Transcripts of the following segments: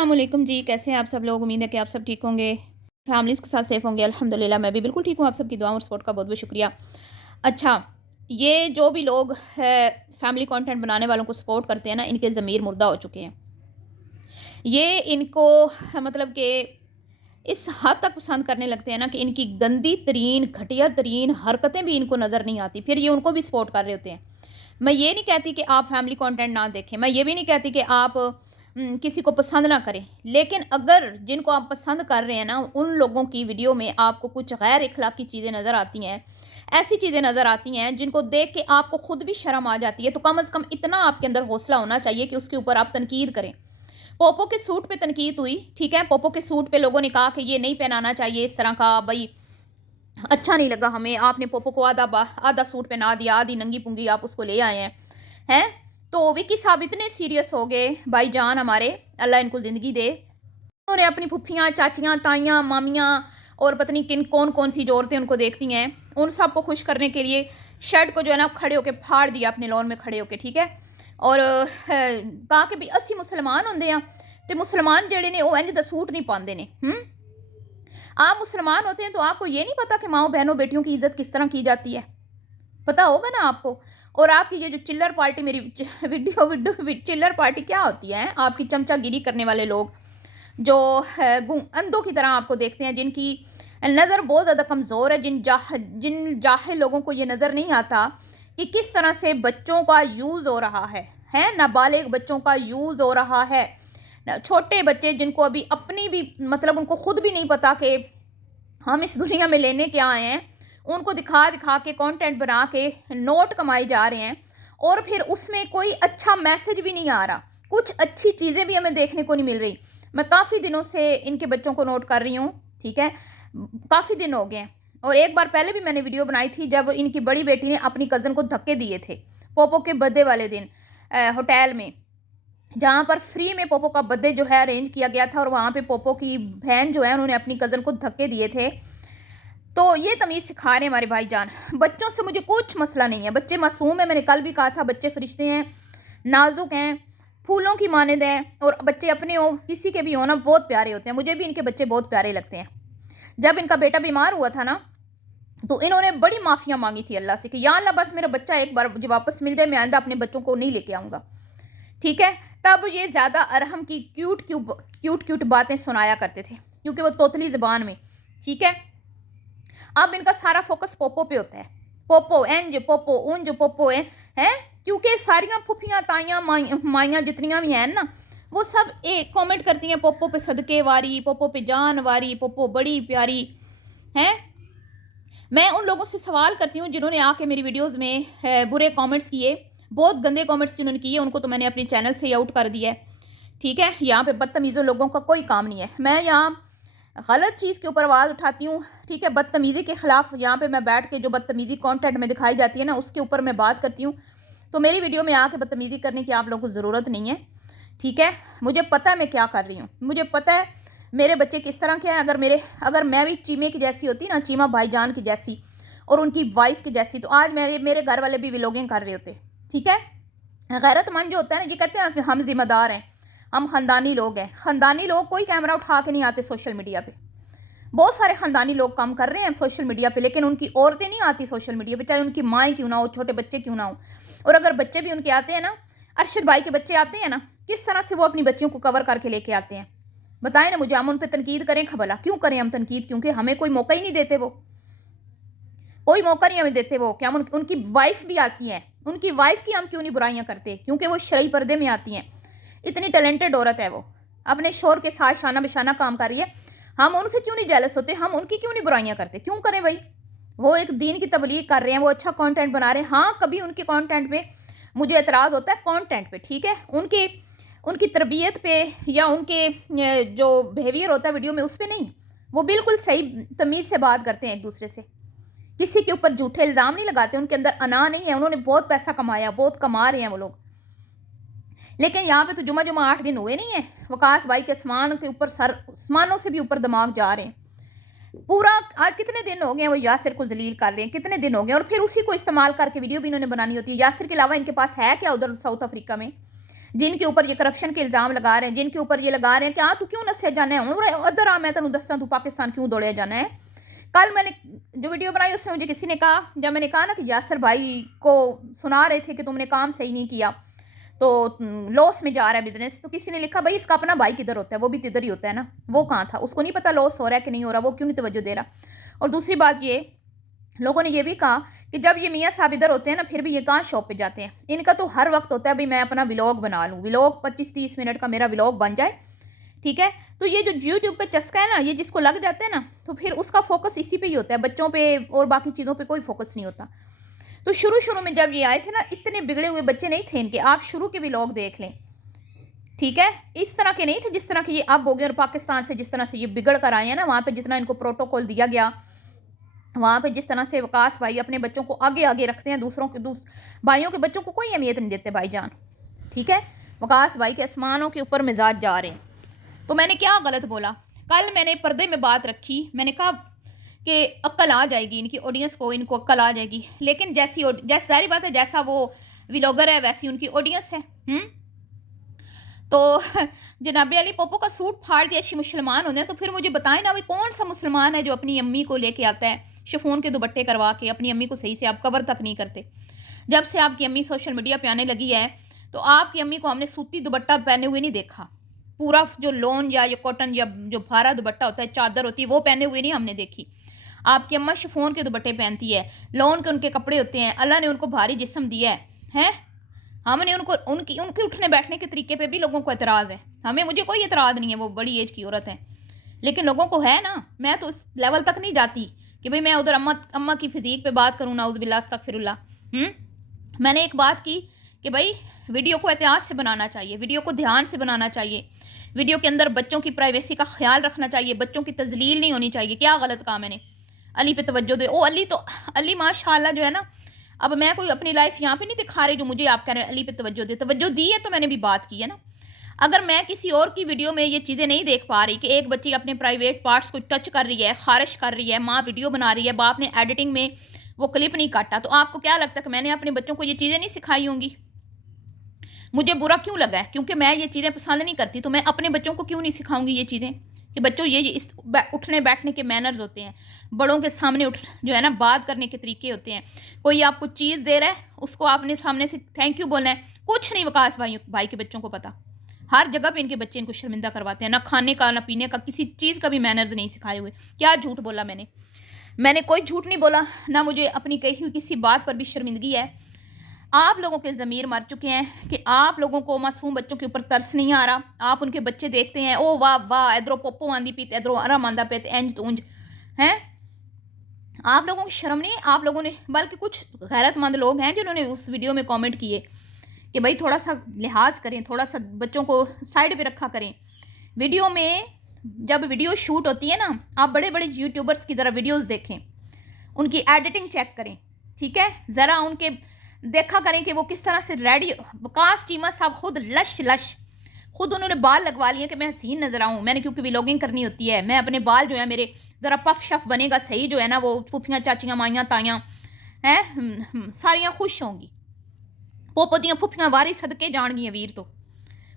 अस्सलाम वालेकुम जी, कैसे हैं आप सब लोग? उम्मीद है कि आप सब ठीक होंगे, फैमिलीज़ के साथ सेफ होंगे। अल्हम्दुलिल्लाह मैं भी बिल्कुल ठीक हूँ। आप सबकी दुआ और सपोर्ट का बहुत-बहुत शुक्रिया। अच्छा, ये जो भी लोग फैमिली कंटेंट बनाने वालों को सपोर्ट करते हैं ना, इनके ज़मीर मुर्दा हो चुके हैं। ये इनको मतलब कि इस हद तक पसंद करने लगते हैं ना कि इनकी गंदी तरीन, घटिया तरीन हरकतें भी इनको नज़र नहीं आती, फिर ये उनको भी सपोर्ट कर रहे होते हैं। मैं ये नहीं कहती कि आप फैमिली कंटेंट ना देखें, मैं ये भी नहीं कहती कि आप किसी को पसंद ना करें, लेकिन अगर जिनको आप पसंद कर रहे हैं ना, उन लोगों की वीडियो में आपको कुछ गैर इखलाकी चीज़ें नज़र आती हैं, ऐसी चीज़ें नज़र आती हैं जिनको देख के आपको खुद भी शर्म आ जाती है, तो कम से कम इतना आपके अंदर हौसला होना चाहिए कि उसके ऊपर आप तनकीद करें। पोपो के सूट पे तनकीद हुई, ठीक है, पोपो के सूट पे लोगों ने कहा कि ये नहीं पहनाना चाहिए इस तरह का, भाई अच्छा नहीं लगा हमें, आपने पोपो को आधा सूट पहना दिया, आधी नंगी पुंगी आप उसको ले आए हैं। तो विकी साहब इतने सीरियस हो गए, भाईजान हमारे, अल्लाह इनको ज़िंदगी दे। उन्होंने अपनी फुफ्फियाँ, चाचियाँ, ताइयाँ, मामियाँ और पता नहीं किन कौन-कौन सी जो औरतें उनको देखती हैं, उन सबको खुश करने के लिए शर्ट को जो है ना खड़े होके फाड़ दिया अपने लॉन में खड़े होके, ठीक है? और कहा कि भी असी मुसलमान होंदे हैं, ते मुसलमान जेड़े ने वो इंज दा सूट नहीं पांदे ने। आप मुसलमान होते हैं तो आपको ये नहीं पता कि माओ बहनों बेटियों की इज्जत किस तरह की जाती है? पता होगा ना आपको। और आपकी ये जो चिल्लर पार्टी, मेरी वीडियो वीडियो चिल्लर पार्टी क्या होती है? आपकी चमचागिरी करने वाले लोग जो अंधों की तरह आपको देखते हैं, जिनकी नज़र बहुत ज़्यादा कमज़ोर है, जिन जाहिल लोगों को ये नज़र नहीं आता कि किस तरह से बच्चों का यूज़ हो रहा है नाबालिग बच्चों का यूज़ हो रहा है। छोटे बच्चे जिनको अभी अपनी भी मतलब उनको खुद भी नहीं पता कि हम इस दुनिया में लेने क्या आए हैं, उनको दिखा दिखा के कंटेंट बना के नोट कमाए जा रहे हैं, और फिर उसमें कोई अच्छा मैसेज भी नहीं आ रहा, कुछ अच्छी चीज़ें भी हमें देखने को नहीं मिल रही। मैं काफ़ी दिनों से इनके बच्चों को नोट कर रही हूँ, ठीक है, काफ़ी दिन हो गए हैं। और एक बार पहले भी मैंने वीडियो बनाई थी जब इनकी बड़ी बेटी ने अपनी कज़न को धक्के दिए थे पोपो के बर्थडे वाले दिन, होटल में, जहाँ पर फ्री में पोपो का बर्थडे जो है अरेंज किया गया था, और वहाँ पे पोपो की बहन जो है उन्होंने अपनी कज़न को धक्के दिए थे। तो ये तमीज़ सिखा रहे हैं हमारे भाईजान। बच्चों से मुझे कुछ मसला नहीं है, बच्चे मासूम हैं, मैंने कल भी कहा था, बच्चे फरिश्ते हैं, नाजुक हैं, फूलों की मानद हैं, और बच्चे अपने हो किसी के भी हो ना बहुत प्यारे होते हैं। मुझे भी इनके बच्चे बहुत प्यारे लगते हैं। जब इनका बेटा बीमार हुआ था ना, तो इन्होंने बड़ी माफ़ियाँ मांगी थी अल्लाह से कि या अल्लाह बस मेरा बच्चा एक बार मुझे वापस मिल जाए, मैं आइंदा अपने बच्चों को नहीं लेके आऊँगा, ठीक है। तब ये ज़्यादा अरहम की क्यूट बातें सुनाया करते थे, क्योंकि वो तोतली ज़बान में, ठीक है। अब इनका सारा फोकस पोपो पे होता है, पोपो एंज पोपो उंज पोपो है, क्योंकि सारियां फुफियाँ ताइयाँ माइयाँ जितनियां भी हैं ना, वो सब एक कमेंट करती हैं पोपो पे सदके वारी, पोपो पे जान वारी, पोपो बड़ी प्यारी है। मैं उन लोगों से सवाल करती हूँ जिन्होंने आके मेरी वीडियोस में बुरे कमेंट्स किए, बहुत गंदे कमेंट्स जिन्होंने किए, उनको तो मैंने अपने चैनल से ही आउट कर दिया है, ठीक है। यहाँ पे बदतमीज़ों लोगों का कोई काम नहीं है। मैं यहाँ गलत चीज़ के ऊपर आवाज़ उठाती हूँ, ठीक है, बदतमीज़ी के ख़िलाफ़ यहाँ पे मैं बैठ के जो बदतमीज़ी कंटेंट में दिखाई जाती है ना, उसके ऊपर मैं बात करती हूँ। तो मेरी वीडियो में आके बदतमीज़ी करने की आप लोगों को ज़रूरत नहीं है, ठीक है। मुझे पता है मैं क्या कर रही हूँ, मुझे पता है मेरे बच्चे किस तरह के हैं। अगर मैं भी चीमे की जैसी होती ना, चीमा भाईजान की जैसी और उनकी वाइफ की जैसी, तो आज मेरे घर वाले भी व्लॉगिंग कर रहे होते, ठीक है। गैरतमंद जो होता है ना, ये कहते हैं कि हम ज़िम्मेदार हैं, हम ख़ानदानी लोग हैं। ख़ानदानी लोग कोई कैमरा उठा के नहीं आते सोशल मीडिया पे। बहुत सारे ख़ानदानी लोग काम कर रहे हैं सोशल मीडिया पे, लेकिन उनकी औरतें नहीं आती सोशल मीडिया पे, चाहे उनकी माएँ क्यों ना हो, छोटे बच्चे क्यों ना हो। और अगर बच्चे भी उनके आते हैं ना, अरशद भाई के बच्चे आते हैं ना, किस तरह से वो अपनी बच्चियों को कवर करके लेके आते हैं, बताएं ना मुझे। हम उन पर तनकीद करें खबला, क्यों करें हम तनकीद? क्योंकि हमें कोई मौका ही नहीं देते, वो कोई मौका नहीं हमें देते वो कि हम उनकी वाइफ भी आती हैं, उनकी वाइफ की हम क्यों नहीं बुराइयां करते? क्योंकि वो शरई पर्दे में आती हैं, इतनी टैलेंटेड औरत है वो, अपने शोर के साथ शाना बिशाना काम कर रही है। हम उनसे क्यों नहीं जेलस होते? हम उनकी क्यों नहीं बुराइयां करते? क्यों करें भाई? वो एक दीन की तबलीग कर रहे हैं, वो अच्छा कंटेंट बना रहे हैं। हाँ, कभी उनके कंटेंट पे मुझे एतराज़ होता है, कंटेंट पे, ठीक है, उनकी तरबियत पे या उनके जो बिहेवियर होता है वीडियो में, उस पर नहीं। वो बिल्कुल सही तमीज़ से बात करते हैं एक दूसरे से, किसी के ऊपर झूठे इल्ज़ाम नहीं लगाते, उनके अंदर अना नहीं है, उन्होंने बहुत पैसा कमाया, बहुत कमा रहे हैं वो लोग। लेकिन यहाँ पे तो जुमा 8 दिन हुए नहीं है, वकास भाई के आसमान के ऊपर आसमानों से भी ऊपर दिमाग जा रहे हैं। पूरा आज कितने दिन हो गए वो यासिर को जलील कर रहे हैं, कितने दिन हो गए, और फिर उसी को इस्तेमाल करके वीडियो भी इन्होंने बनानी होती है। यासिर के अलावा इनके पास है क्या उधर साउथ अफ्रीका में? جن کے اوپر یہ کرپشن کے الزام لگا رہے ہیں, جن کے اوپر یہ لگا رہے ہیں کہ تو کیوں نسے جانا ہے ادھر آ, میں تینوں دساں تو پاکستان کیوں دوڑیا جانا ہے. کل میں نے جو ویڈیو بنائی اس میں مجھے کسی نے کہا, جب میں نے کہا نا کہ یاسر بھائی کو سنا رہے تھے کہ تم نے کام صحیح نہیں کیا تو لاس میں جا رہا ہے بزنس, تو کسی نے لکھا بھائی اس کا اپنا بھائی کدھر ہوتا ہے, وہ بھی تدھر ہی ہوتا ہے نا, وہ کہاں تھا, اس کو نہیں پتا لاس ہو رہا ہے کہ نہیں ہو رہا, وہ کیوں نہیں توجہ دے رہا. اور دوسری بات یہ لوگوں نے یہ بھی کہا کہ جب یہ میاں صاحب ادھر ہوتے ہیں نا پھر بھی یہ کہاں شاپ پہ جاتے ہیں, ان کا تو ہر وقت ہوتا ہے بھائی میں اپنا ولاگ بنا لوں, ولاگ 25-30 منٹ کا میرا ولاگ بن جائے, ٹھیک ہے. تو یہ جو یوٹیوب پہ چسکا ہے نا, یہ جس کو لگ جاتا ہے نا تو پھر اس کا فوکس اسی پہ ہی ہوتا ہے, بچوں پہ اور باقی چیزوں پہ کوئی فوکس نہیں ہوتا. تو شروع میں جب یہ آئے تھے نا اتنے بگڑے ہوئے بچے نہیں تھے ان کے, آپ شروع کے ولاگ دیکھ لیں, ٹھیک ہے, اس طرح کے نہیں تھے جس طرح کے یہ اب ہو گئے. اور پاکستان سے جس طرح سے یہ بگڑ کر آئے ہیں نا, وہاں پہ جتنا ان کو پروٹوکول دیا گیا, وہاں پہ جس طرح سے وکاس بھائی اپنے بچوں کو آگے رکھتے ہیں, دوسروں کے بھائیوں کے بچوں کو کوئی اہمیت نہیں دیتے بھائی جان, ٹھیک ہے. وکاس بھائی کے آسمانوں کے اوپر مزاج جا رہے ہیں. تو میں نے کیا غلط بولا, کل میں نے پردے میں بات رکھی, میں نے کہا کہ عقل آ جائے گی ان کی آڈینس کو, ان کو عقل آ جائے گی, لیکن جیسی ظاہری بات ہے جیسا وہ ولاگر ہے ویسی ان کی آڈینس ہے. تو جناب علی پوپو کا سوٹ پھاڑ دیا اچھی مسلمان ہونے, تو پھر مجھے بتائیں نا کون سا مسلمان ہے جو اپنی امی کو لے کے آتا ہے شفون کے دوپٹے کروا کے, اپنی امی کو صحیح سے آپ کور تک نہیں کرتے. جب سے آپ کی امی سوشل میڈیا پہ آنے لگی ہے تو آپ کی امی کو ہم نے سوتی دوپٹہ پہنے ہوئے نہیں دیکھا, پورا جو لون یا کاٹن یا جو بھارا دوپٹہ ہوتا ہے, چادر ہوتی ہے, وہ پہنے ہوئے نہیں ہم نے دیکھی. آپ کی اماں شفون کے دوپٹے پہنتی ہے, لون کے ان کے کپڑے ہوتے ہیں, اللہ نے ان کو بھاری جسم دیا ہے. ہم نے ان کے اٹھنے بیٹھنے کے طریقے پہ بھی لوگوں کو اعتراض ہے, مجھے کوئی اعتراض نہیں ہے, وہ بڑی ایج کی عورت ہے, لیکن لوگوں کو ہے نا. میں تو اس لیول تک نہیں جاتی کہ بھئی میں ادھر اماں کی فزیک پہ بات کروں, نعوذ باللہ استغفر اللہ. میں نے ایک بات کی کہ بھئی ویڈیو کو احتیاط سے بنانا چاہیے, ویڈیو کو دھیان سے بنانا چاہیے, ویڈیو کے اندر بچوں کی پرائیویسی کا خیال رکھنا چاہیے, بچوں کی تذلیل نہیں ہونی چاہیے. کیا غلط کہا میں نے؟ علی پہ توجہ دے, علی ماشاءاللہ جو ہے نا, اب میں کوئی اپنی لائف یہاں پہ نہیں دکھا رہی جو مجھے آپ کہہ رہے ہیں علی پہ توجہ دی ہے, تو میں نے بھی بات کی ہے نا. اگر میں کسی اور کی ویڈیو میں یہ چیزیں نہیں دیکھ پا رہی کہ ایک بچی اپنے پرائیویٹ پارٹس کو ٹچ کر رہی ہے, خارش کر رہی ہے, ماں ویڈیو بنا رہی ہے, باپ نے ایڈیٹنگ میں وہ کلپ نہیں کاٹا, تو آپ کو کیا لگتا ہے کہ میں نے اپنے بچوں کو یہ چیزیں نہیں سکھائی ہوں گی؟ مجھے برا کیوں لگا ہے؟ کیونکہ میں یہ چیزیں پسند نہیں کرتی, تو میں اپنے بچوں کو کیوں نہیں سکھاؤں گی یہ چیزیں کہ بچوں یہ اٹھنے بیٹھنے کے مینرز ہوتے ہیں, بڑوں کے سامنے جو ہے نا بات کرنے کے طریقے ہوتے ہیں. کوئی آپ کو چیز دے رہا ہے, اس کو آپ نے سامنے سے تھینک یو بولنا ہے. کچھ نہیں وکاس بھائی کے بچوں کو پتا, ہر جگہ پہ ان کے بچے ان کو شرمندہ کرواتے ہیں, نہ کھانے کا نہ پینے کا, کسی چیز کا بھی مینرز نہیں سکھائے ہوئے. کیا جھوٹ بولا میں نے کوئی جھوٹ نہیں بولا, نہ مجھے اپنی کہی ہوئی کسی بات پر بھی شرمندگی ہے. آپ لوگوں کے ضمیر مر چکے ہیں کہ آپ لوگوں کو معصوم بچوں کے اوپر ترس نہیں آ رہا. آپ ان کے بچے دیکھتے ہیں, او واہ واہ ادھروں پوپو آندی پیتے, ادھروں ارم آندہ پیتے, اینج تونج ہیں. آپ لوگوں کی شرم نہیں, آپ لوگوں نے, بلکہ کچھ غیرت مند لوگ ہیں جنہوں نے اس ویڈیو میں کامنٹ کیے کہ بھائی تھوڑا سا لحاظ کریں, تھوڑا سا بچوں کو سائڈ پہ رکھا کریں. ویڈیو میں جب ویڈیو شوٹ ہوتی ہے نا, آپ بڑے بڑے یوٹیوبرز کی ذرا ویڈیوز دیکھیں, ان کی ایڈیٹنگ چیک کریں, ٹھیک ہے, ذرا ان کے دیکھا کریں کہ وہ کس طرح سے ریڈی. وکاس چیمہ صاحب خود لش خود انہوں نے بال لگوا لیے کہ میں حسین نظر آؤں. میں نے کیونکہ ولاگنگ کرنی ہوتی ہے, میں اپنے بال جو ہے میرے ذرا پف شف بنے گا صحیح, جو ہے نا وہ پھوپھیاں چاچیاں مائیاں تائیاں ہیں ساریاں خوش ہوں گی, پوپو دیاں پھوپھیاں واری صدقے جان گی ویر, تو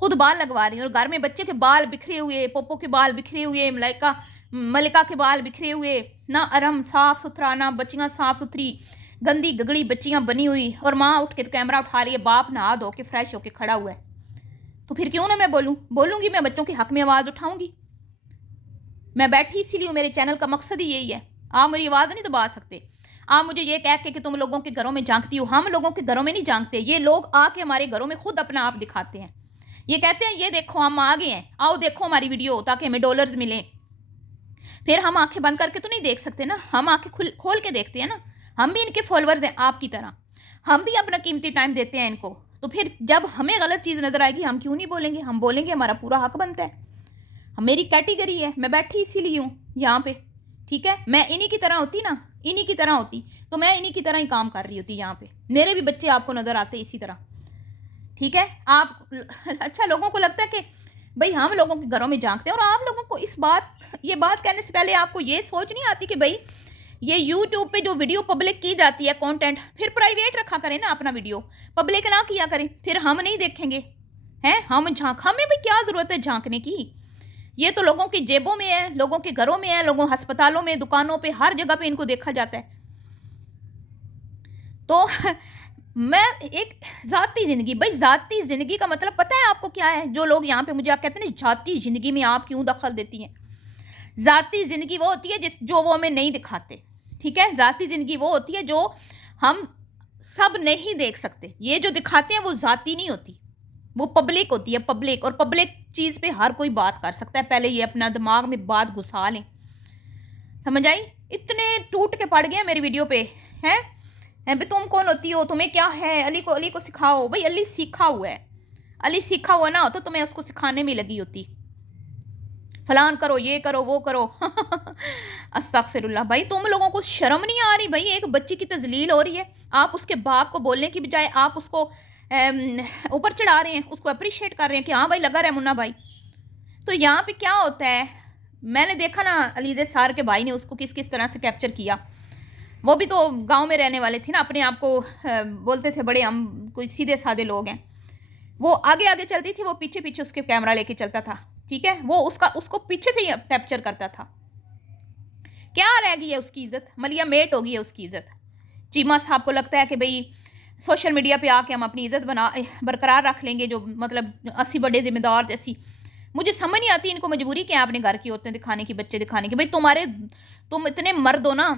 خود بال لگوا رہی ہیں. اور گھر میں بچے کے بال بکھرے ہوئے, پوپو کے بال بکھرے ہوئے, ملکہ کے بال بکھرے ہوئے, نہ ارم صاف ستھرا, نہ بچیاں صاف ستھری, گندی گگڑی بچیاں بنی ہوئی. اور ماں اٹھ کے تو کیمرہ اٹھا رہی ہے, باپ نہا دھو کے فریش ہو کے کھڑا ہوا ہے. تو پھر کیوں نہ میں بولوں گی, میں بچوں کے حق میں آواز اٹھاؤں گی. میں بیٹھی اسی لیے, میرے چینل کا مقصد ہی یہی ہے. آپ میری آواز نہیں دبا سکتے. آپ مجھے یہ کہہ کے کہ تم لوگوں کے گھروں میں جھانکتی ہو, ہم لوگوں کے گھروں میں نہیں جھانکتے. یہ لوگ آ کے ہمارے گھروں میں خود اپنا آپ دکھاتے ہیں, یہ کہتے ہیں یہ دیکھو ہم آ گئے ہیں, آؤ دیکھو ہماری ویڈیو تاکہ ہمیں ڈالرز ملیں. پھر ہم آنکھیں بند کر کے تو نہیں دیکھ سکتے نا, ہم آنکھیں کھول کے دیکھتے ہیں نا. ہم بھی ان کے فالورز ہیں آپ کی طرح, ہم بھی اپنا قیمتی ٹائم دیتے ہیں ان کو. تو پھر جب ہمیں غلط چیز نظر آئے گی ہم کیوں نہیں بولیں گے؟ ہم بولیں گے, ہمارا پورا حق بنتا ہے. میری کیٹیگری ہے, میں بیٹھی اسی لیے ہوں یہاں پہ, ٹھیک ہے. میں انہی کی طرح ہوتی نا, انہی کی طرح ہوتی تو میں انہی کی طرح ہی کام کر رہی ہوتی یہاں پہ. میرے بھی بچے آپ کو نظر آتے اسی طرح, ٹھیک ہے. آپ اچھا لوگوں کو لگتا ہے کہ بھئی ہم لوگوں کے گھروں میں جھانکتے ہیں, اور آپ لوگوں کو یہ بات کہنے سے پہلے آپ کو یہ سوچ نہیں آتی کہ بھئی یہ یوٹیوب پہ جو ویڈیو پبلک کی جاتی ہے کانٹینٹ, پھر پرائیویٹ رکھا کریں نا اپنا ویڈیو, پبلک نہ کیا کریں, پھر ہم نہیں دیکھیں گے हैं? हमें भी क्या ज़रूरत है झांकने की? ये तो लोगों की जेबों में है, लोगों के घरों में है, लोगों अस्पतालों में, दुकानों पे, हर जगह पे इनको देखा जाता है। तो मैं एक ज़ाती ज़िंदगी, भाई ज़ाती ज़िंदगी का मतलब पता है आपको क्या है? जो लोग यहाँ पे मुझे आप कहते हैं ना ज़ाती ज़िंदगी में आप क्यों दखल देती हैं? ज़ाती ज़िंदगी वो होती है जो वो हमें नहीं दिखाते, ठीक है? ज़ाती ज़िंदगी वो होती है जो हम सब नहीं देख सकते। ये जो दिखाते हैं वो ज़ाती नहीं होती, वो पब्लिक होती है, पब्लिक। और पब्लिक चीज़ पे हर कोई बात कर सकता है। पहले ये अपना दिमाग में बात घुसा लें, समझ आई? इतने टूट के पड़ गए मेरी वीडियो पे, हैं? भाई तुम कौन होती हो, तुम्हें क्या है, अली को सिखाओ। भाई अली सीखा हुआ है, अली सीखा हुआ ना होता तो मैं उसको सिखाने में लगी होती, फलान करो, ये करो, वो करो। अस्तगफिरुल्लाह। भाई तुम लोगों को शर्म नहीं आ रही? भाई एक बच्ची की तजलील हो रही है, आप उसके बाप को बोलने की बजाय आप उसको ऊपर चढ़ा रहे हैं, उसको अप्रिशिएट कर रहे हैं कि हाँ भाई लगा रहा है मुन्ना भाई। तो यहाँ पे क्या होता है, मैंने देखा ना अलीज़े सार के भाई ने उसको किस किस तरह से कैप्चर किया। वो भी तो गांव में रहने वाले थे ना, अपने आप को बोलते थे बड़े हम कोई सीधे साधे लोग हैं। वो आगे आगे चलती थी, वो पीछे पीछे उसके कैमरा लेके चलता था, ठीक है? वो उसको पीछे से ही कैप्चर करता था। क्या रह गई है उसकी इज्जत? मलिया मेट हो गई है उसकी इज्जत। चीमा साहब को लगता है कि भाई सोशल मीडिया पे आके हम अपनी इज्जत बरकरार रख लेंगे, जो मतलब अस्सी बड़े जिम्मेदार जैसी। मुझे समझ नहीं आती इनको मजबूरी क्या है अपने घर की औरतें दिखाने की, बच्चे दिखाने की। भाई तुम इतने मर्द हो ना,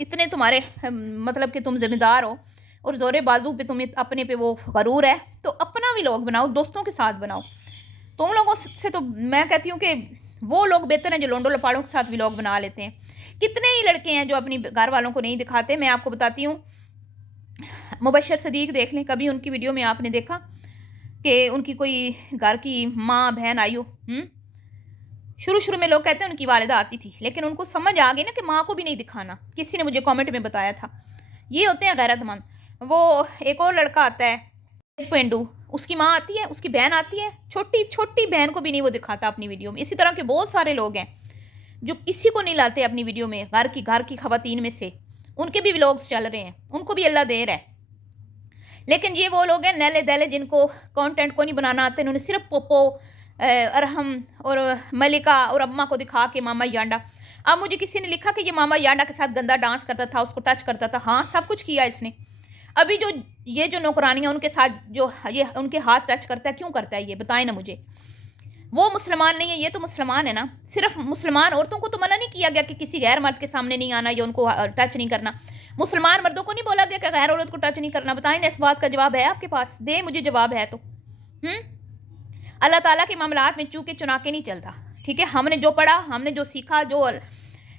इतने तुम्हारे मतलब कि तुम जिम्मेदार हो और जोरे बाजू पे तुम्हें अपने पे वो गरूर है, तो अपना भी लोग बनाओ, दोस्तों के साथ बनाओ। तुम लोगों से तो मैं कहती हूँ कि वो लोग बेहतर हैं जो लोंडो लपाड़ों के साथ व्लॉग बना लेते हैं। कितने ही लड़के हैं जो अपनी घर वालों को नहीं दिखाते। मैं आपको बताती हूँ, मुबशर सदीक देख लें, कभी उनकी वीडियो में आपने देखा कि उनकी कोई घर की माँ बहन आई हो? शुरू में लोग कहते हैं उनकी वालिदा आती थी, लेकिन उनको समझ आ गई ना कि माँ को भी नहीं दिखाना। किसी ने मुझे कमेंट में बताया था। ये होते हैं गैरतमंद। वो एक और लड़का आता है पेंडू, उसकी माँ आती है, उसकी बहन आती है, छोटी छोटी बहन को भी नहीं वो दिखाता अपनी वीडियो में। इसी तरह के बहुत सारे लोग हैं जो किसी को नहीं लाते अपनी वीडियो में। घर की खवातीन में से उनके भी व्लॉग्स चल रहे हैं, उनको भी अल्लाह दे रहा है। लेकिन ये वो लोग हैं नैले दैले जिनको कंटेंट को नहीं बनाना आता। इन्होंने सिर्फ पोपो, अरहम और मलिका और अम्मा को दिखा के मामा यांडा। अब मुझे किसी ने लिखा कि ये मामा यांडा के साथ गंदा डांस करता था, उसको टच करता था। हाँ, सब कुछ किया इसने। अभी जो नौकरानियाँ उनके साथ जो ये उनके हाथ टच करता है, क्यों करता है ये बताएं ना मुझे। वो मुसलमान नहीं है, ये तो मुसलमान है ना। सिर्फ मुसलमान औरतों को तो मना नहीं किया गया कि किसी गैर मर्द के सामने नहीं आना या उनको टच नहीं करना। मुसलमान मर्दों को नहीं बोला गया कि गैर औरत को टच नहीं करना। बताएं ना, इस बात का जवाब है आपके पास? दे मुझे जवाब है तो। अल्लाह ताला के मामलात में चूके चुनाके नहीं चलता, ठीक है? हमने जो पढ़ा, हमने जो सीखा, जो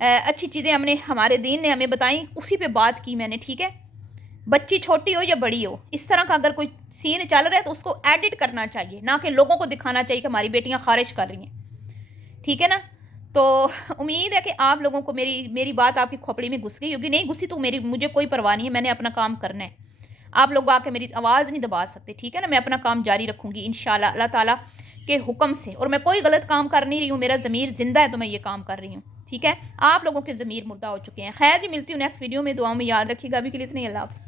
अच्छी चीज़ें हमने हमारे दीन ने हमें बताई, उसी पे बात की मैंने, ठीक है? बच्ची छोटी हो या बड़ी हो, इस तरह का अगर कोई सीन चल रहा है तो उसको एडिट करना चाहिए, ना कि लोगों को दिखाना चाहिए कि हमारी बेटियां खारिज कर रही हैं, ठीक है ना? तो उम्मीद है कि आप लोगों को मेरी बात आपकी खोपड़ी में घुस गई होगी। नहीं घुसी तो मुझे कोई परवाह नहीं है, मैंने अपना काम करना है। आप लोग आके मेरी आवाज़ नहीं दबा सकते, ठीक है ना? मैं अपना काम जारी रखूँगी इंशाल्लाह अल्लाह ताला के हुक्म से। और मैं कोई गलत काम कर नहीं रही हूँ, मेरा ज़मीर ज़िंदा है तो मैं ये काम कर रही हूँ, ठीक है? आप लोगों के ज़मीर मुर्दा हो चुके हैं। खैर जी, मिलती हूँ नेक्स्ट वीडियो में। दुआओं में याद रखिएगा। अभी के लिए इतना ही, अल्लाह हाफ़िज़।